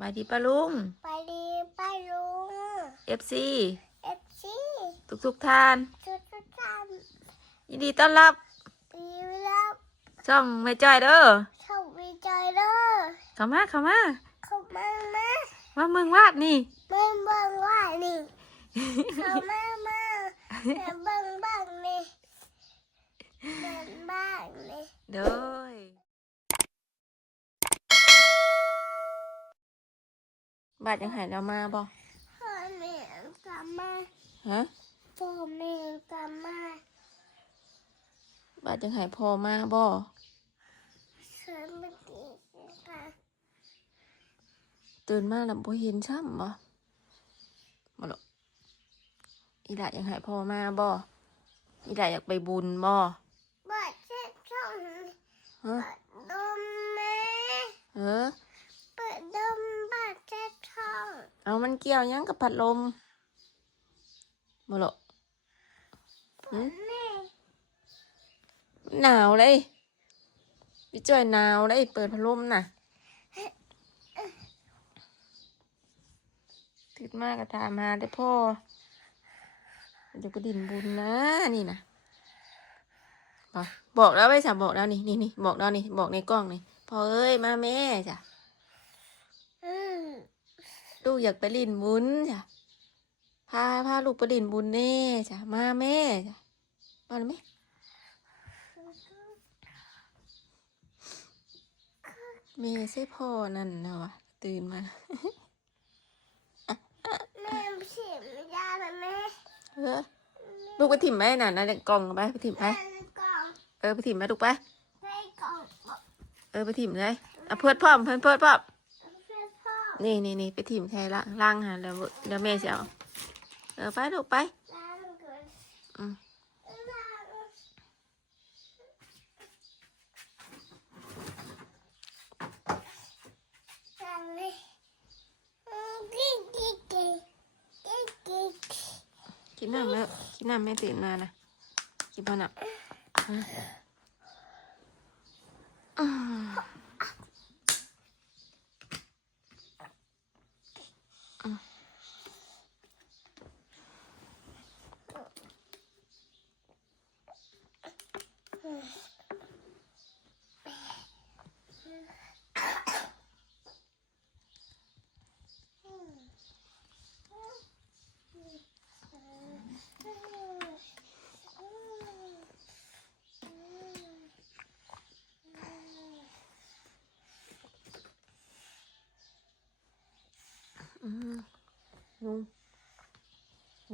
บายดีป้าลุงไปดีไปลุงFC FC ทุกท่านทุกท่านยินดีต้อนรับดีแล้ว ช่องแม่จ้อยเด้อเข้าวิจัยเด้อเข้ามาเข้ามาว่าเมืองวาดนี่ไม่เบิ่งว่านี่เข้ามาแต่เบิ่งบ้างนี่เบิ่งบ้างนี่เด้อบาดยังหายเรามาบ่พ่อแม่กลับมาฮะพ่อแม่กลับมาบาดยังหายพอมาบ่เชิญมาดีค่ะ ตื่นมาแล้วบ่เห็นซ้ำบ่บ่หรอกอีหล่ายังหายพอมาบ่อีหล่าอยากไปบุญบ่บัดเช็ดช่องฮะบัดดมแม่เปิดดมบัดเช็ดช่อง เอามันเกี่ยวยังกับพัดลมบ่หรอก แม่ หนาวเลยพี่จ้อยหนาวเลยเปิดพัดลมน่ะติดมากกระถามมาได้พ่อเดี๋ยวก็ดินบุญนะนี่นะบอกแล้วไม่สาบอกแล้วนี่บอกแล้วนี่บอกในกล้องนี่พ่อเอ้ยมาแม่จ้ะลูกอยากไปดินบุญจ้ะพาลูกไปดินบุญแน่จ้ะมาแม่จ้ะมาไหมแม่ใช่พ่อนั่นนะวะตื่นมาแม่ฉีดยาแล้วแม่ลูกไปถิ่มไหมน่ะในกล่องไปถิ่มไปไปถิ่มไหมลูกไปไปถิ่มเลยเพื่อนพ่อมเพื่อนพ่อมนี่ไปถิ่มแทนล่างหาแล้วแม่จะเอาไปลูกไปกินน้ำแล้วกินน้ำแม่ตื่นมานะกินพอหนัก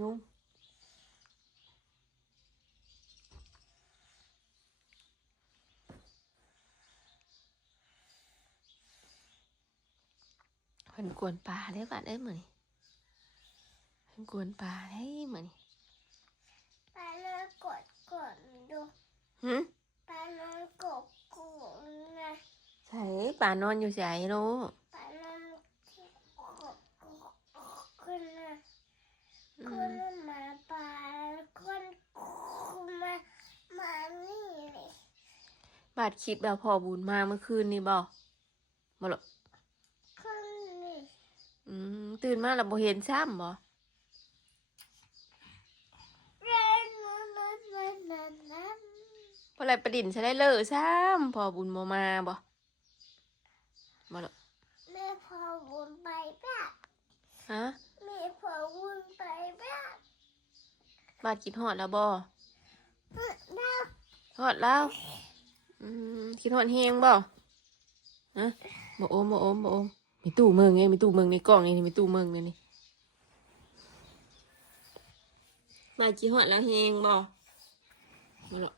ยุงเพิ่นกวนปลาได้ป่ะได้เหมือนเพิ่นกวนปลาได้เหมือนปลาน้อยกดดูปลาน้อยกดนะใส่ปลานอนอยู่ใส่ลูกปลาน้อยที่ขึ้นนะขึ้นมาปลาขึ้นมานี่เลยบาดคิดแบบพอบุญมาเมื่อคืนนี่บ่หรอกขึ้นนี่ตื่นมาแล้วบ่เห็นซ้ำบ่พอไรประดินใช้ได้เลยซ้ำพอบุญมาบ่หรอกแม่พอบุญไปป่ะฮะแม่พอบุญไปป่ะบาดคิดหอดแล้วบ่หอดแล้วคิดหอดเฮงบ่ฮะบ่โอมมีตู้เมืองไงมีตู้เมืองในกล่องนี่มีตู้เมืองนี่บาดคิดหอดแล้วเฮงบ่บ่หรอก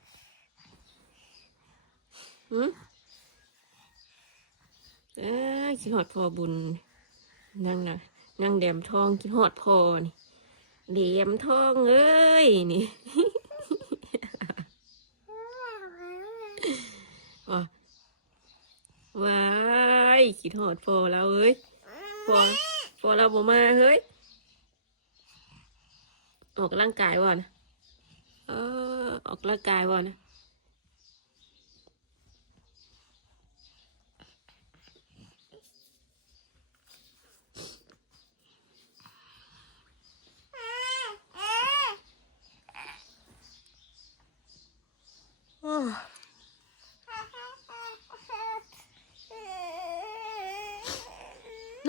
คิดหอดพอบุญนั่งแดมทองคิดหอดพอนี่แดมทองเอ้ยนี่ว้ายคิดหอดพอแล้วเอ้ยพอเราบ่มาเฮ้ยออกกำลังกายว่ะนะออกกำลังกายว่ะนะ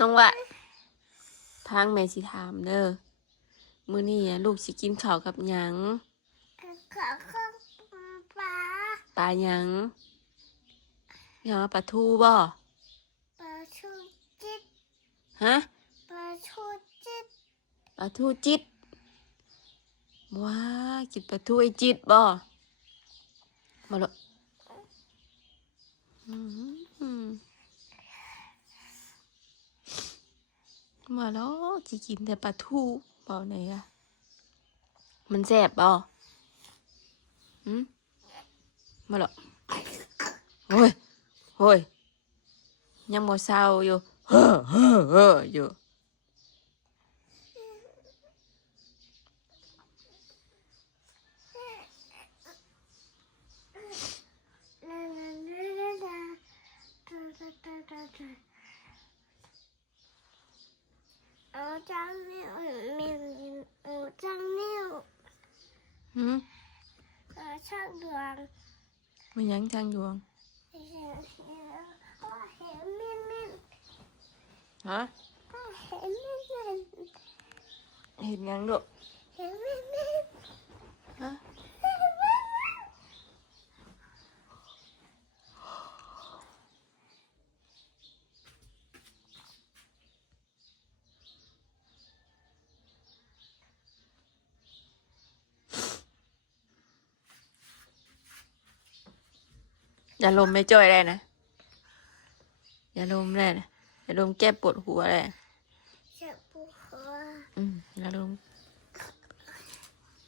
น้องวะทางแม่สิถามเด้อมื้อนี้อะลูกสิกินข้าวกับหยัง ขอข้าวปลา ปลาหยังหยังว่าปลาทูบ่ ปลาชูจิต ฮะ ปลาชูจิต ปลาทูจิตว้ากินปลาทูไอจิตบ่มาละอืมมาแล้วสิกินแต่ปลาทูบ่ไหนอะมันแซ่บบ่หืมมาละโอ้ยโอ้ยยังบ่เศร้าอยู่เฮ้อเฮ้อเฮ้ออยู่ เอาจังนิ้วเอาจังนิ้ว หืม เอาช่างดวง มันยังทางยวง เห็นเห็นมินมิน ฮะ เห็นมินมิน เห็นยังลูก เห็นมินมิน ฮะอย่าลมไม่จ่อยได้นะอย่าลมได้นะอย่าลมแก้ปวดหัวเลย เจ็บปวดหัว อย่าลม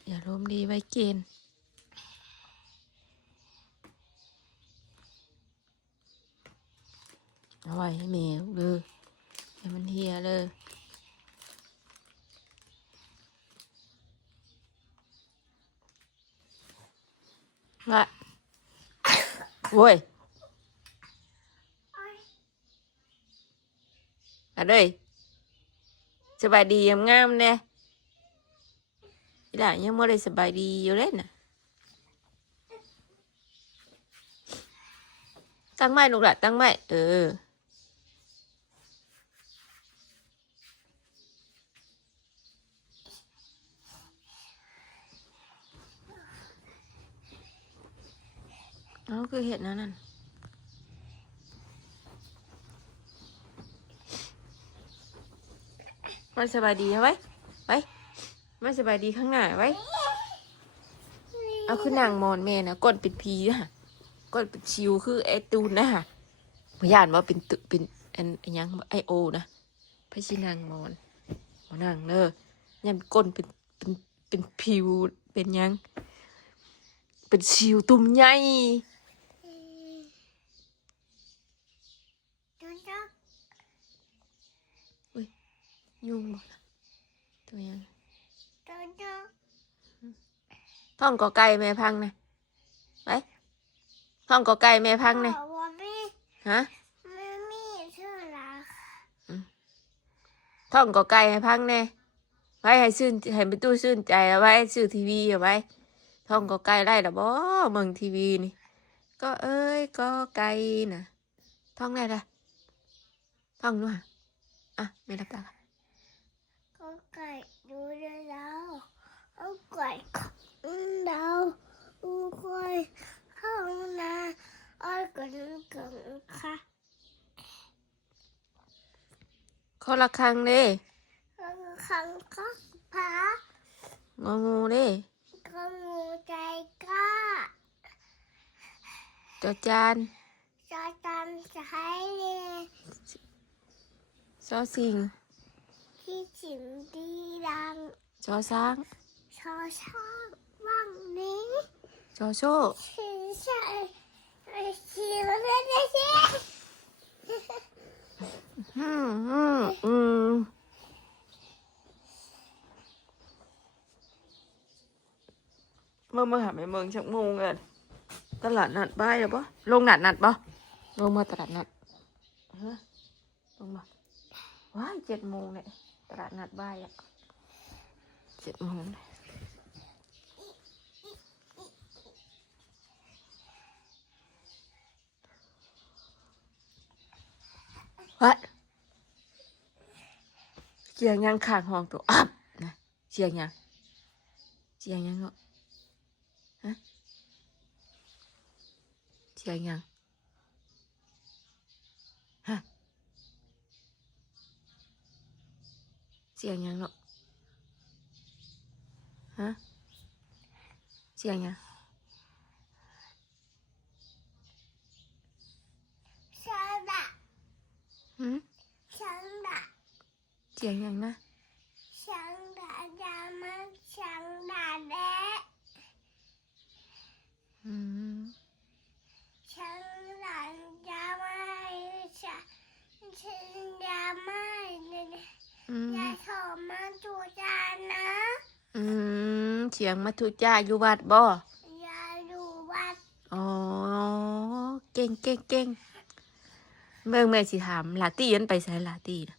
อย่าลมดีไว้เกณฑ์เอาไว้ให้แมวเลยอย่ามันเฮียเลยละโว้ย โอ้ย à đâyสบายดีงามๆเนี่ยอีหล่ะยังไม่ได้สบายดีอยู่เลยน่ะตั้งไม้ลูกหล่ะตั้งไม้เอาคือเห็ดนั่นไม่สบายดีเอาไว้ไว้ไม่สบายดีข้างหน้าไว้เอาขึ้นนางมอนแม่นะก้นเป็นพีนะก้นเป็นชิวคือไอตูนนะฮะพยานว่าเป็นตึเป็นอันยังไอโอนะพชินางมอนมานางเนอะยันก้นเป็นผิวเป็นยังเป็นชิวตุ่มใหญ่ ดูจ้ะ ยุ่งหมดละตัวยัง ดูจ้ะ ท่องกอไก่แม่พังนะไปท่องกอไก่แม่พังนะ ว่าไม่ ฮะ ไม่มีชื่อละ ท่องกอไก่ให้พังแน่ไว้ให้ซื่นให้เป็นตู้ซื่นใจเอาไว้ซื้อทีวีเอาไว้ท่องกอไก่ได้หรอบ่เมืองทีวีนี่ก็เอ้ยกอไก่น่ะท่องได้ละท่องด้วยอ่ะไม่รับตา ก็ไก่ดูได้แล้วเอาไก่ดาวอูไก่เข้านาอ้อยกันกันค่ะ ข้อละครังเด้ ขังก็ผาง องูเด้ ก็งูใจกล้า จอจาน จะจำจะให้เลย ซอสิง ที่จิ๋มดีดัง จอช้าง ชอช่างว่างนี้ จอโช ชิงใช่ชิงแล้วได้ชิ อืมอืมอืมเมื่อหาไม่เมืองชักโมงเลยตลาดนัดบ้ายหรอปะลงนัดปะลงมาตลาดนัดฮะลงมาว้าย7 โมงเนี่ยตลาดนัดบ้ายอ่ะ7 โมงวัด สียงยังข้างห้องตัวอับนะเสียงยังเสียงยังเนาะฮะเสียงยังฮะเสียงยังเนาะฮะเสียงยัง ฉันด่า หืม ฉันด่า เสียงยังนะ ฉันด่ายามันฉันด่าแดะ อืม ฉันด่ายาไม่ฉันยาไม่เนี่ย อืม ยาโทรมาจูจานนะ อืมเสียงมาทุจ้าอยู่วัดบ่ ยาอยู่วัด อ๋อเก่งเก่งเก่งเมื่อสิถามลาตี้ยันไปใส่ลาตี้นะ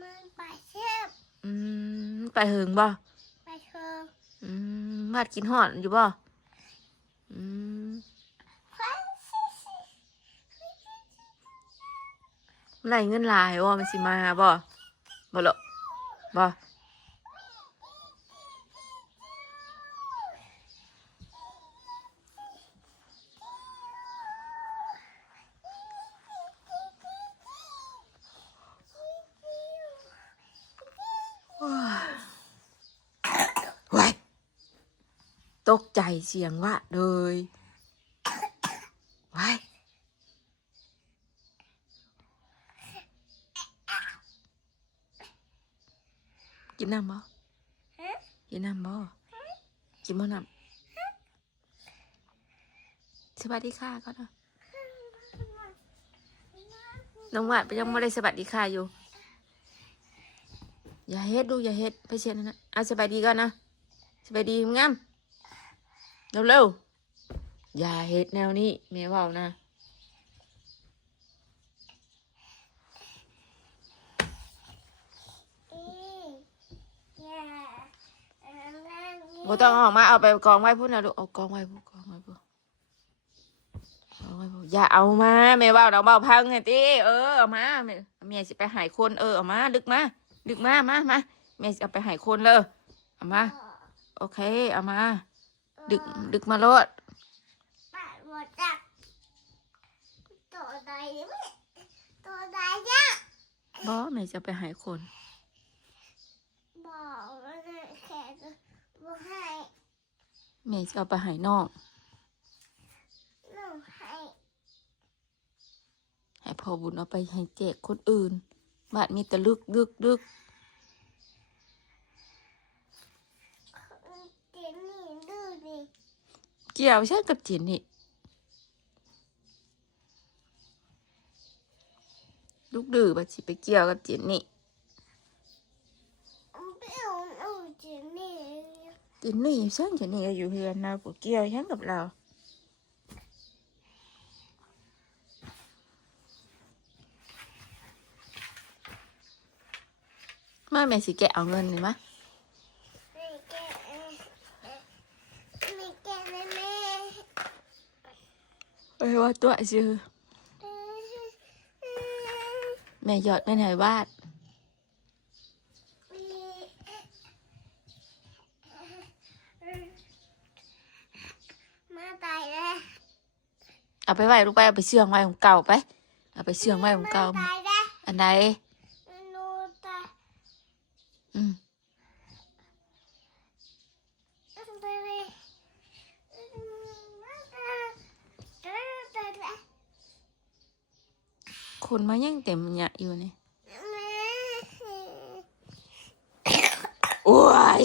มันไปเที่ยว อืมไปเหิงบ่ ไปเถอะ อืมมาดกินฮอดอยู่บ่อืมไรเงินหลายว่ามันสิมาบ่บ่หรอกบ่ เว้ยตกใจเสียงว่าเลยไว้กินน้ำบ่ ฮะ กินน้ำบ่กินบ่น้ำสวัสดีค่ะก็นะน้องหวาดยังไม่ได้สวัสดีค่ะอยู่อย่าเฮ็ดดูอย่าเฮ็ดไปเชียนนะเอาสบายดีก่อนนะสบายดีงามเร็วๆอย่าเฮ็ดแนวนี้แม่เว้านะ อย่า บ่ต้องออกมาเอาไปกองไว้พุ่นนะลูกเอากองไว้พุ่นกองไว้พุ่นเอาไว้พุ่นอย่าเอามาแม่เว้าเราเว้าพังไงติเอามาแม่สิไปหายคนเอามาดึกมามาแม่สิเอาไปหายคนเลยเอามาโอเคเอามาดึกมาโลด ปาดหมดจักตัวใดไหมตัวใดเนี่ย บ่แม่จะเอาไปหายคน บอกว่าเนี่ยแขกบอกให้ แม่จะเอาไปหายน้อง หนูให้ ให้พ่อบุญเอาไปให้แจกคนอื่นบาดมีแต่ลึกเจนนี่ดื้อดิ เกี่ยวใช่กับเจนนี่ลูกดื้อบัดสิไปเกี่ยวกับเจนนี่ ไม่เอาหนูเจนนี่ เจนนี่ช่างเจนนี่ก็อยู่เฮือนเราก็เกี่ยวช่างกับเรามาแม่สิแกะเอาเงินเลยมะ ไม่แกไม่แกแม่แม่ เอ้ยว่าตัวชื่อแม่หยอดไม่ไหนวาดมาตายแล้ว เอาไปไว้ลูกไปเอาไปเชื่องไว้ของเก่าไปเอาไปเชื่องไว้ของเก่า ตายแล้ว อันไหน หนูตาย อืม ไปเลยตาย คนมายังเต็มเนี่ยอยู่นี่ แม่ โอ้ย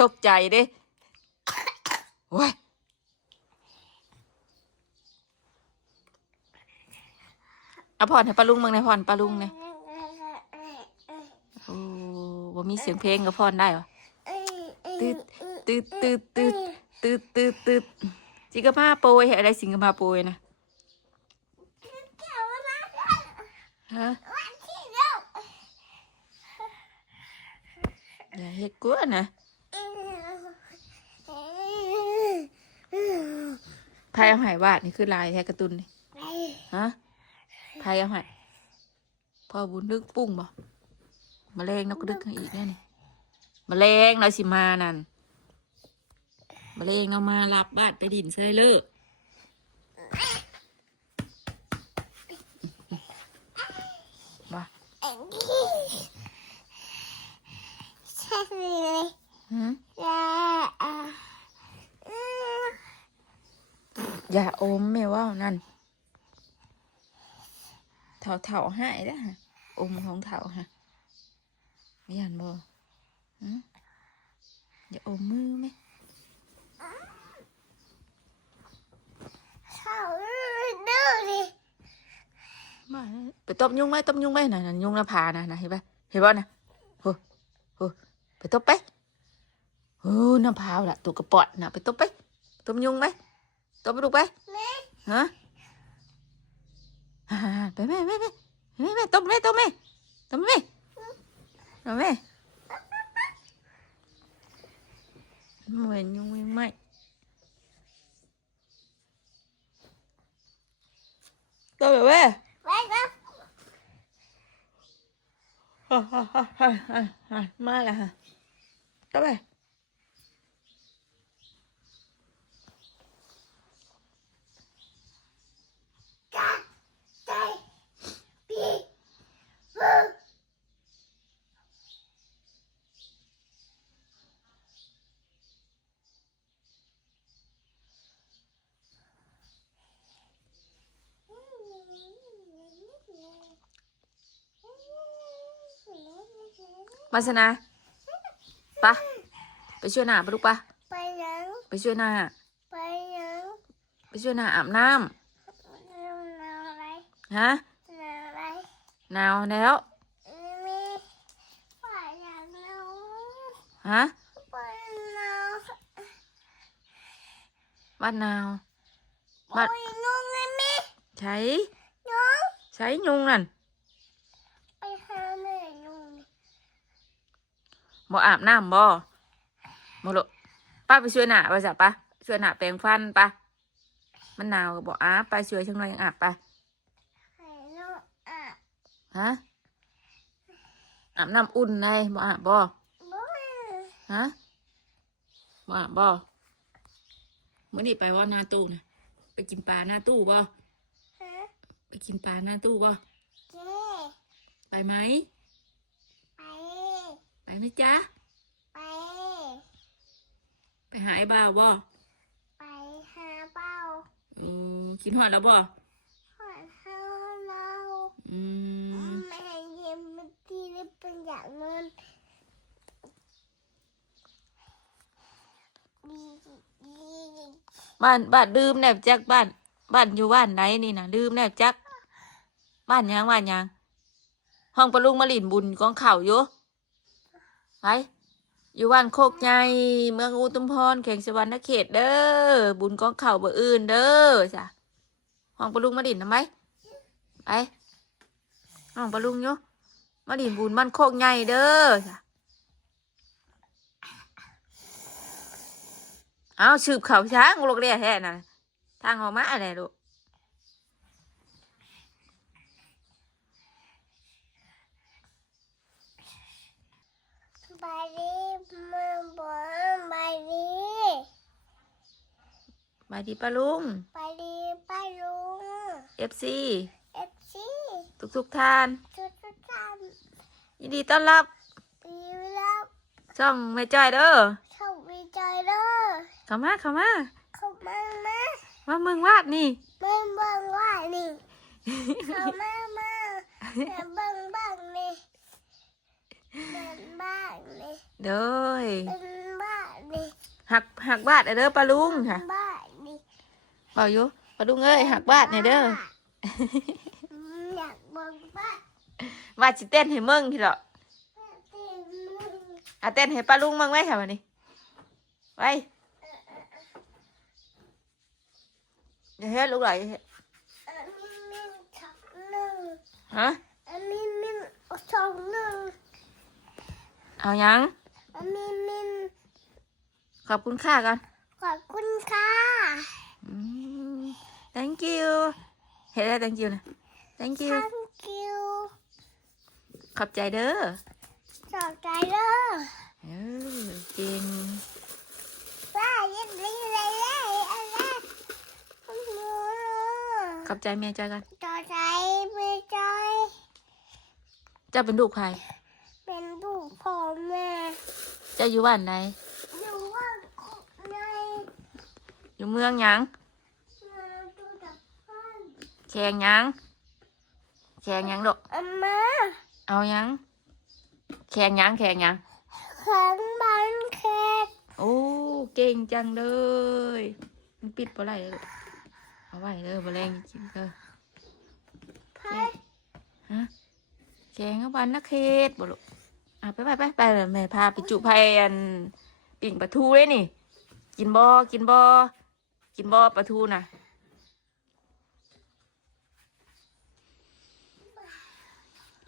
ตกใจเด้โอ้ยเอาพรให้ปลาลุงมึงนะพรปลาลุงเนี่ยโอ้ว่ามีเสียงเพลงกับพรได้เหรอตืดสิงคโปร์โปรยให้อะไรสิงคโปร์โปรยนะฮะอย่าเฮ็ดกลัวนะไพ่เอาใหายวาดนี่คือลายแท้การ์ตูนนี่ฮะไพ่เอาใหายพ่อบุญนึกปุ้งบ่ แมลงนกกระดึกให้อีกแน่นี่แมลงเราสิมานั่นแมลงเรามารับบ้านไปดินใส่เลยบ้า ใช่เลย หืม อย่า อย่าอมแม่ว่านั่นเถาหายแล้วฮะอมของเถาฮะไม่ยันบ่หืมอย่าอมมือไหม เขาดื้อดิ มาไปตบยุงไหมตบยุงไหมน่ะยุงหน้าผานะเห็นปะเห็นป่ะนะโหโหไปตบไปโอ้น้ำพาวล่ะตัวกระป๋อนน่ะไปตบไปตบยุงไหมตบไปลูกไป แม่ ฮะไปแม่ตบแม่ตบแม่ตบแม่ตบแม่เหมือนยุงไหมตบแม่ แม่ครับ มาแล้วฮะตบไป กัดใจปีบู มาสนะปะไปช่วยนาปะลูกปะ ไปยัง ไปช่วยนา ไปยัง ไปช่วยนาอาบน้ หนาวอะไร ำฮะ หนาวอะไร หนาวแล้ว มีไปยังหนาว ฮะ ไปหนาว บ้านหนาว ไปงงเลยแม่ ใช้ น้อง ใช้ยุงนั่น ไปหาแม่งง บ่อาบน้ำบ่บ่ลูกป้าไปช่วยนาไปจ้ะปะช่วยนาแปรงฟันปะมันหนาวก็บอกอาบไปช่วยช่างหน่อยยังอาบไป ให้น้องอาบ ฮะอาบน้ำอุ่นเลยบ่อาบบ่ บ่ ฮะบ่อาบบ่เมื่อนี้ไปว่าหน้าตู้นะไปกินปลาหน้าตู้บ่ ฮะ ไปกินปลาหน้าตู้บ่ เจ๊ ไปไหม ไป ไปไหมจ๊ะ ไป ไปหาไอ้บ่าวบ่ ไปหาเป้า กินหอดแล้วบ่ ขอเท่าเรา อืม แม่เย็นมันที่ได้เป็นอย่างนั้นดีดี บ้านดื่มแนบจักบ้านอยู่บ้านไหนนี่นะดื่มแนบจักบ้านหยังห้องปะลุงมาหลินบุญกองเข่าอยู่ไปอยู่บ้านโคกใหญ่เมืองอุทุมพรแข่งสวรรณเขตเด้อบุญกองเข่าบ่อื่นเด้อจ้ะห้องปะลุงมาหลินทำไมไปห้องปะลุงอยู่มาหลินบุญบ้านโคกใหญ่เด้อจ้ะเอาสืบเขาช้างลูกเรียแท้น่ะทางออกมาอะไรลูก ไปดีมาบอกไปดี มาดีปะลุง ไปดีป้าลุง FC เอฟซี ทุกท่าน ทุกท่าน ยินดีต้อนรับ ดีแล้ว ช่องแม่จ้อยเด้อ ชอบวิจัยเด้อ เข้ามาเขามามา ว่าเมืองวาดนี่ เบิ่งเบิ่งว่านี่เขามาแต่เบิ่งบ้างนี่เป็นบ้างนี่ เด้อ เป็นบ้างนี่ หักบาทเด้อปะลุงค่ะ บ้างนี่ เบาอยู่ปะลุงเอ้ยหักบาทหน่อยเด้อ อยากเบิ่งบ้าง วาดสิเต้นให้เมืองทีเดอก เต็มมือ อ่ะเต้นให้ปะลุงเมืองไว้ค่ะวันนี้ไว้อย่าเฮ็ดลูกหลานอย่าเฮ็ด อันนี้มินสองหนึ่ง ฮะ อันนี้มินสองหนึ่ง เอายัง อันนี้มิน ขอบคุณค่าก่อน ขอบคุณค่ะ อืม thank you เฮ็ดได้ thank you นะ thank you thank you ขอบใจเด้อ สอบใจเด้อ เก่ง ว่ายินดีเลยอะไรหมู ขอบใจแม่จ้อยกัน ต่อใจไม่ใจ เจ้าเป็นลูกใคร เป็นลูกพ่อแม่ เจ้าอยู่บ้านไหน อยู่ว่าใน อยู่เมืองหยัง มาดูดับบ้าน แข่งหยังแข่งหยังลูก อามา เอาหยังแข่งหยังแข่งหยัง ขันบันเค้ก โอ้เก่งจังเลยมันปิดบ่ไรเลยลูกเอาไว้เลยบ่แรงกินเด้อ ไพ่ ฮะแข่งกับวันนักเขตบ่ลูกไปเลยแม่พาไปจุไพอันปิ่งปลาทูเลยนี่ กินบ่กินบ่กินบ่ปลาทูน่ะ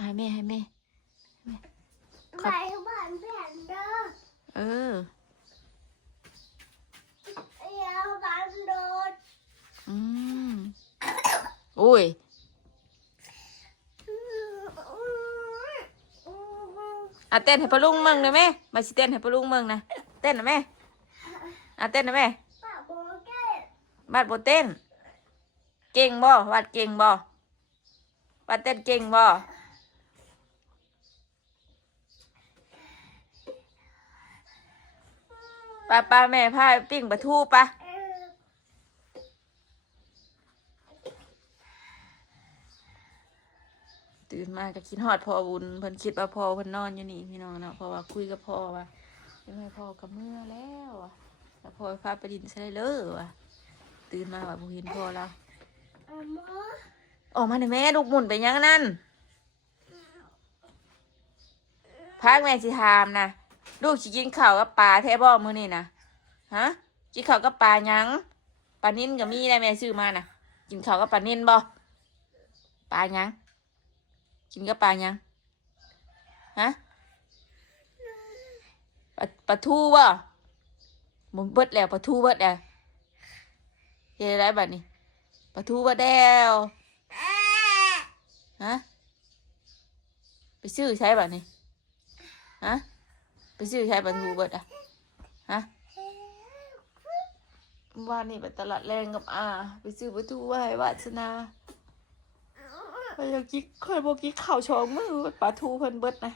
ให้แม่ ไปบ้านเพื่อนเด้อ เออ เดี๋ยวบ้านโดด อืมอุ้ยเต้นให้ปลาลุงมึงนะแม่มาสิเต้นให้ปลาลุงมึงนะเต้นนะแม่เต้นนะแม่ ป้าโบเก้ บาดบ่เต้น เก่งบ่วาดเก่งบ่วาดเต้นเก่งบ่ป้าแม่พาไปปิ้งปลาทูปะตื่นมาก็คิดฮอดพ่อบุญเพิ่นคิดว่าพ่อเพิ่นนอนอยู่นี่พี่น้องเนาะเพราะว่าคุยกับพ่อว่ายังไงพ่อกับเมื่อแล้วอะแล้วพ่อพาไปดินใช่เลยว่ะตื่นมาว่าบ่เห็นพ่อแล้ว อามา ออกมาหน่อยแม่ลูกหมุนไปยังนั่นพากแม่สิถามนะลูกสิกินข้าวกับปลาแท้บ่มื้อนี่นะฮะกินข้าวกับปลายังปลานิ่นก็มีได้แม่ซื้อมานะกินข้าวกับปลานิ่นบ่ปลายังกินกับปลายังฮะปลาทูบ่มันเบิดแล้วปลาทูเบิดแล้วเฮ็ดได้บัดนี้ปลาทูเบิดแล้วฮะไปซื้อใช้บัดนี้ฮะไปซื้อใช้ปลาทูเบิดอ่ะฮะว่านี่ไปตลาดแรงกับไปซื้อปลาทูไว้ให้วาสนาไปอยากกินค่อยบอกกินข้าวชองมือปลาทูเพิ่นเบิดนะ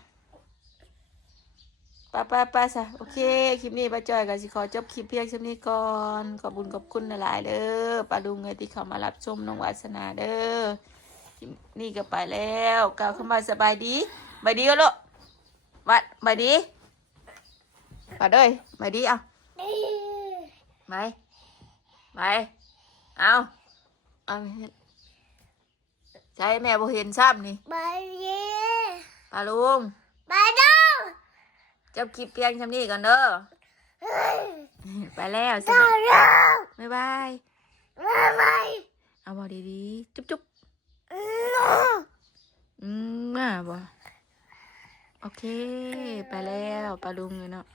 ไปซะโอเคคลิปนี้ป้าจอยก็สิขอจบคลิปเพียงเท่านี้ก่อนขอบคุณหลายๆเด้อป้าลุงเอ้ยที่เข้ามารับชมน้องวาสนาเด้อคลิปนี้ก็ไปแล้วกล่าวคำว่าสบายดีบายดีก็ลูกบายดีป้าเด้ยบายดีเอาไปเอาใช่แม่บ่เห็นซ้ำนี่ บายดี ป้าลุง บายดู จบคลิปเพียงเท่านี้ก่อนเด้อไปแล้วส ต่อ วัสดี เรื่อง บ๊ายบาย บาย เอาบอกดีๆ จุ๊บมาบ่โอเค ไปแล้วปลาลุงเลยเนาะ